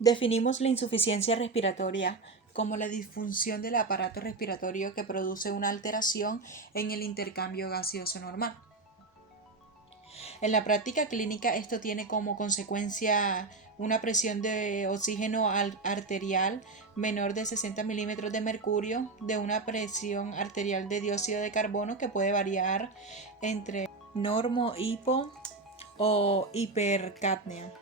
Definimos la insuficiencia respiratoria como la disfunción del aparato respiratorio que produce una alteración en el intercambio gaseoso normal. En la práctica clínica esto tiene como consecuencia una presión de oxígeno arterial menor de 60 milímetros de mercurio, de una presión arterial de dióxido de carbono que puede variar entre normo, hipo o hipercapnia.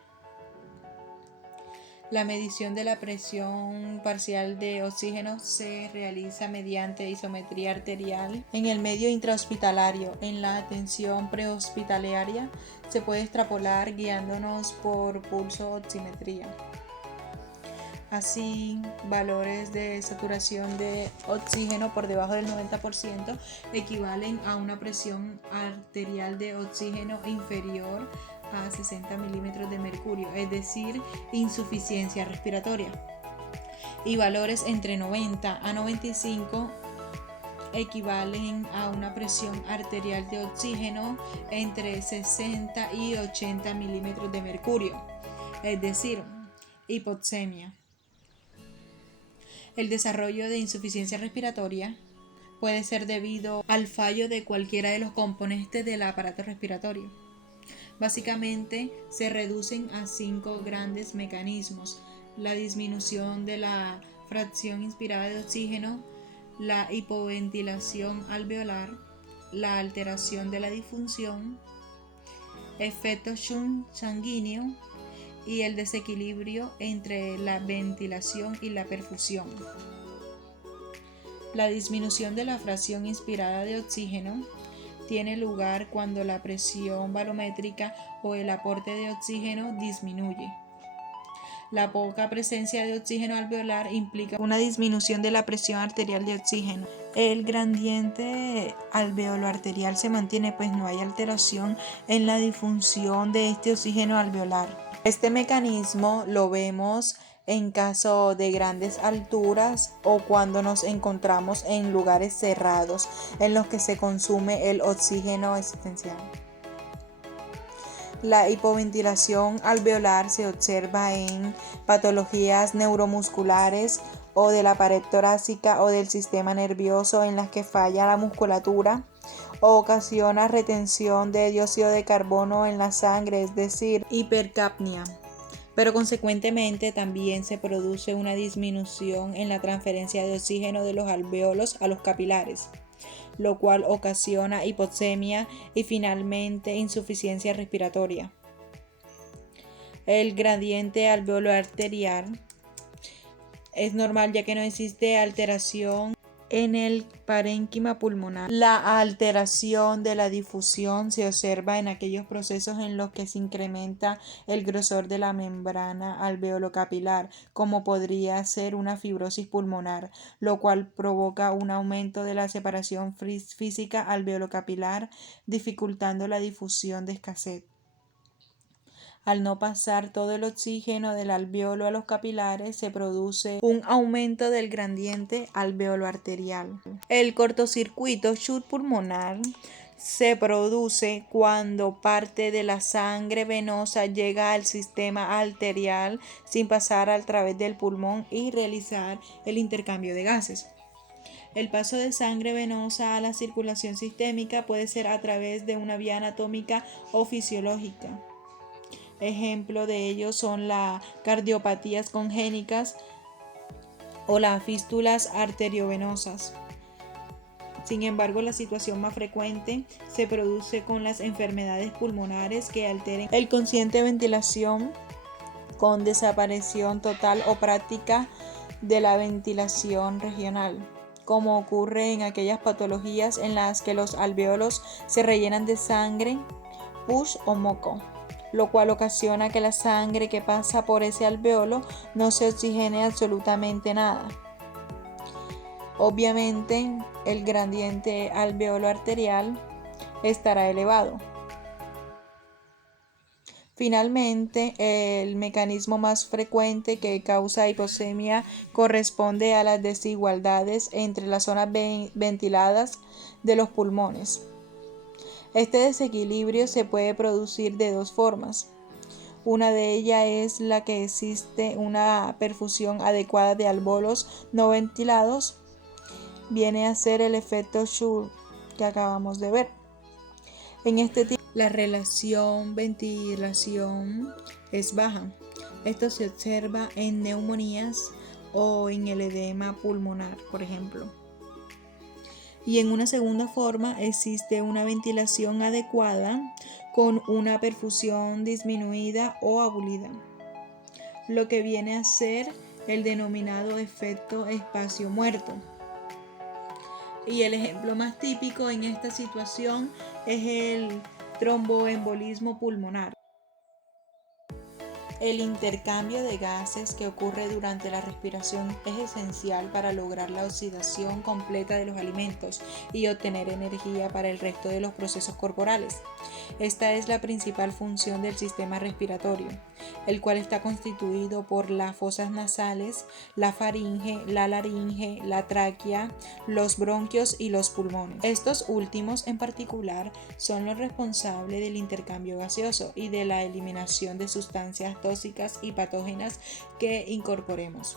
La medición de la presión parcial de oxígeno se realiza mediante isometría arterial. En el medio intrahospitalario, en la atención prehospitalaria, se puede extrapolar guiándonos por pulso oximetría. Así, valores de saturación de oxígeno por debajo del 90% equivalen a una presión arterial de oxígeno inferior a 60 milímetros de mercurio, es decir, insuficiencia respiratoria. Y valores entre 90 a 95 equivalen a una presión arterial de oxígeno entre 60 y 80 milímetros de mercurio, es decir, hipoxemia. El desarrollo de insuficiencia respiratoria puede ser debido al fallo de cualquiera de los componentes del aparato respiratorio. Básicamente se reducen a 5 grandes mecanismos: la disminución de la fracción inspirada de oxígeno, la hipoventilación alveolar, la alteración de la difusión, efecto shunt sanguíneo y el desequilibrio entre la ventilación y la perfusión. La disminución de la fracción inspirada de oxígeno tiene lugar cuando la presión barométrica o el aporte de oxígeno disminuye. La poca presencia de oxígeno alveolar implica una disminución de la presión arterial de oxígeno. El gradiente alveolo-arterial se mantiene, pues no hay alteración en la difusión de este oxígeno alveolar. Este mecanismo lo vemos en caso de grandes alturas o cuando nos encontramos en lugares cerrados en los que se consume el oxígeno esencial. La hipoventilación alveolar se observa en patologías neuromusculares o de la pared torácica o del sistema nervioso en las que falla la musculatura o ocasiona retención de dióxido de carbono en la sangre, es decir, hipercapnia. Pero consecuentemente también se produce una disminución en la transferencia de oxígeno de los alvéolos a los capilares, lo cual ocasiona hipoxemia y finalmente insuficiencia respiratoria. El gradiente alveolo-arterial es normal ya que no existe alteración en el parénquima pulmonar. La alteración de la difusión se observa en aquellos procesos en los que se incrementa el grosor de la membrana alveolo-capilar, como podría ser una fibrosis pulmonar, lo cual provoca un aumento de la separación física alveolo-capilar, dificultando la difusión de escasez. Al no pasar todo el oxígeno del alveolo a los capilares, se produce un aumento del gradiente alveolo-arterial. El cortocircuito shunt pulmonar se produce cuando parte de la sangre venosa llega al sistema arterial sin pasar a través del pulmón y realizar el intercambio de gases. El paso de sangre venosa a la circulación sistémica puede ser a través de una vía anatómica o fisiológica. Ejemplo de ello son las cardiopatías congénitas o las fístulas arteriovenosas. Sin embargo, la situación más frecuente se produce con las enfermedades pulmonares que alteren el consciente ventilación con desaparición total o práctica de la ventilación regional, como ocurre en aquellas patologías en las que los alvéolos se rellenan de sangre, pus o moco, lo cual ocasiona que la sangre que pasa por ese alvéolo no se oxigene absolutamente nada. Obviamente, el gradiente alveolo-arterial estará elevado. Finalmente, el mecanismo más frecuente que causa hipoxemia corresponde a las desigualdades entre las zonas ventiladas de los pulmones. Este desequilibrio se puede producir de dos formas. Una de ellas es la que existe una perfusión adecuada de alvéolos no ventilados. Viene a ser el efecto Schur que acabamos de ver. En este tipo, la relación ventilación es baja. Esto se observa en neumonías o en el edema pulmonar, por ejemplo. Y en una segunda forma existe una ventilación adecuada con una perfusión disminuida o abolida, lo que viene a ser el denominado efecto espacio muerto. Y el ejemplo más típico en esta situación es el tromboembolismo pulmonar. El intercambio de gases que ocurre durante la respiración es esencial para lograr la oxidación completa de los alimentos y obtener energía para el resto de los procesos corporales. Esta es la principal función del sistema respiratorio, el cual está constituido por las fosas nasales, la faringe, la laringe, la tráquea, los bronquios y los pulmones. Estos últimos en particular son los responsables del intercambio gaseoso y de la eliminación de sustancias tóxicas y patógenas que incorporemos.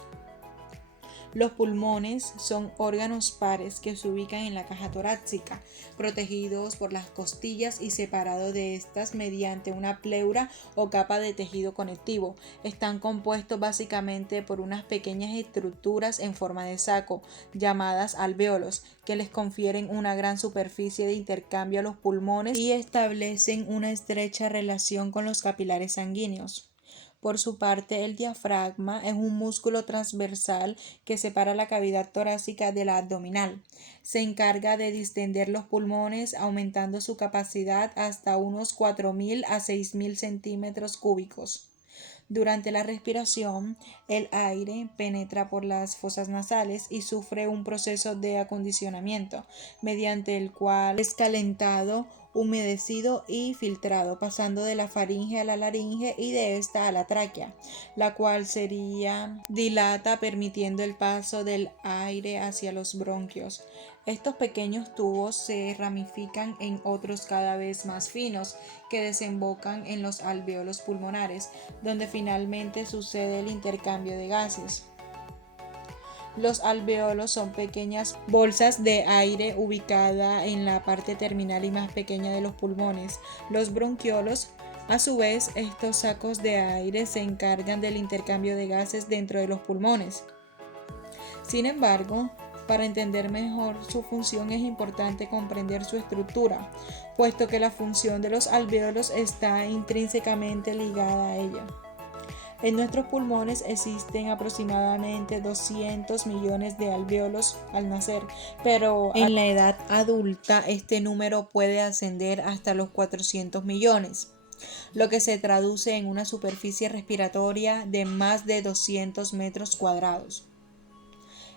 Los pulmones son órganos pares que se ubican en la caja torácica, protegidos por las costillas y separados de estas mediante una pleura o capa de tejido conectivo. Están compuestos básicamente por unas pequeñas estructuras en forma de saco, llamadas alvéolos, que les confieren una gran superficie de intercambio a los pulmones y establecen una estrecha relación con los capilares sanguíneos. Por su parte, el diafragma es un músculo transversal que separa la cavidad torácica de la abdominal. Se encarga de distender los pulmones, aumentando su capacidad hasta unos 4.000 a 6.000 centímetros cúbicos. Durante la respiración, el aire penetra por las fosas nasales y sufre un proceso de acondicionamiento, mediante el cual es calentado, humedecido y filtrado, pasando de la faringe a la laringe y de esta a la tráquea, la cual sería dilata, permitiendo el paso del aire hacia los bronquios. Estos pequeños tubos se ramifican en otros cada vez más finos que desembocan en los alvéolos pulmonares, donde finalmente sucede el intercambio de gases. Los alvéolos son pequeñas bolsas de aire ubicadas en la parte terminal y más pequeña de los pulmones. Los bronquiolos, a su vez, estos sacos de aire se encargan del intercambio de gases dentro de los pulmones. Sin embargo, para entender mejor su función es importante comprender su estructura, puesto que la función de los alvéolos está intrínsecamente ligada a ella. En nuestros pulmones existen aproximadamente 200 millones de alvéolos al nacer, pero en la edad adulta este número puede ascender hasta los 400 millones, lo que se traduce en una superficie respiratoria de más de 200 metros cuadrados.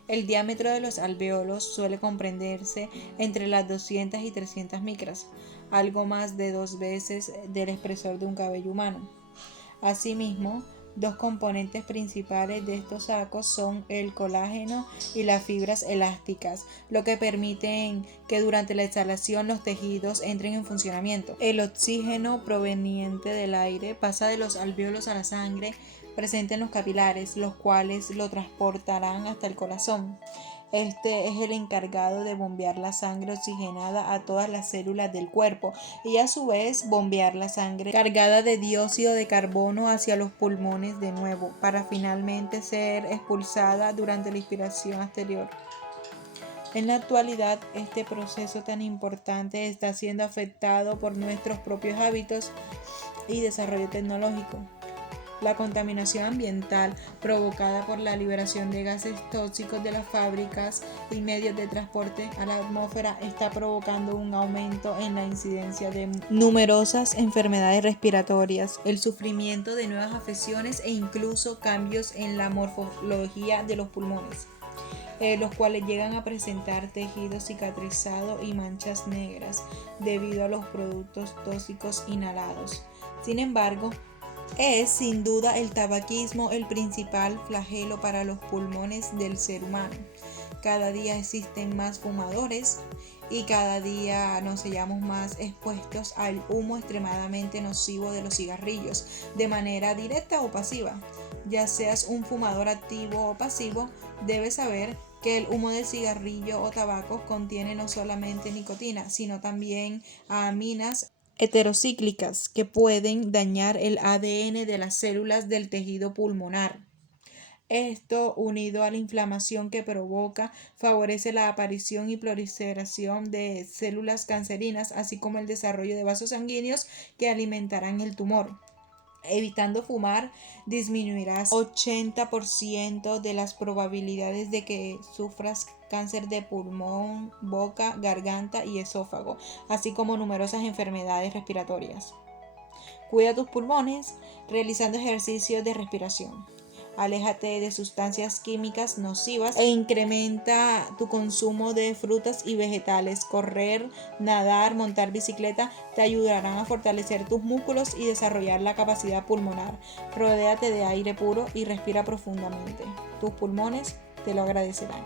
El diámetro de los alvéolos suele comprenderse entre las 200 y 300 micras, algo más de 2 veces del espesor de un cabello humano. Asimismo, dos componentes principales de estos sacos son el colágeno y las fibras elásticas, lo que permiten que durante la exhalación los tejidos entren en funcionamiento. El oxígeno proveniente del aire pasa de los alvéolos a la sangre presente en los capilares, los cuales lo transportarán hasta el corazón. Este es el encargado de bombear la sangre oxigenada a todas las células del cuerpo y a su vez bombear la sangre cargada de dióxido de carbono hacia los pulmones de nuevo, para finalmente ser expulsada durante la inspiración anterior. En la actualidad, este proceso tan importante está siendo afectado por nuestros propios hábitos y desarrollo tecnológico. La contaminación ambiental provocada por la liberación de gases tóxicos de las fábricas y medios de transporte a la atmósfera está provocando un aumento en la incidencia de numerosas enfermedades respiratorias, el sufrimiento de nuevas afecciones e incluso cambios en la morfología de los pulmones, los cuales llegan a presentar tejido cicatrizado y manchas negras debido a los productos tóxicos inhalados. Sin embargo, es sin duda el tabaquismo el principal flagelo para los pulmones del ser humano. Cada día existen más fumadores y cada día nos hallamos más expuestos al humo extremadamente nocivo de los cigarrillos, de manera directa o pasiva. Ya seas un fumador activo o pasivo, debes saber que el humo del cigarrillo o tabaco contiene no solamente nicotina, sino también aminas heterocíclicas que pueden dañar el ADN de las células del tejido pulmonar. Esto, unido a la inflamación que provoca, favorece la aparición y proliferación de células cancerinas, así como el desarrollo de vasos sanguíneos que alimentarán el tumor. Evitando fumar, disminuirás 80% de las probabilidades de que sufras cáncer de pulmón, boca, garganta y esófago, así como numerosas enfermedades respiratorias. Cuida tus pulmones realizando ejercicios de respiración. Aléjate de sustancias químicas nocivas e incrementa tu consumo de frutas y vegetales. Correr, nadar, montar bicicleta te ayudarán a fortalecer tus músculos y desarrollar la capacidad pulmonar. Rodéate de aire puro y respira profundamente. Tus pulmones te lo agradecerán.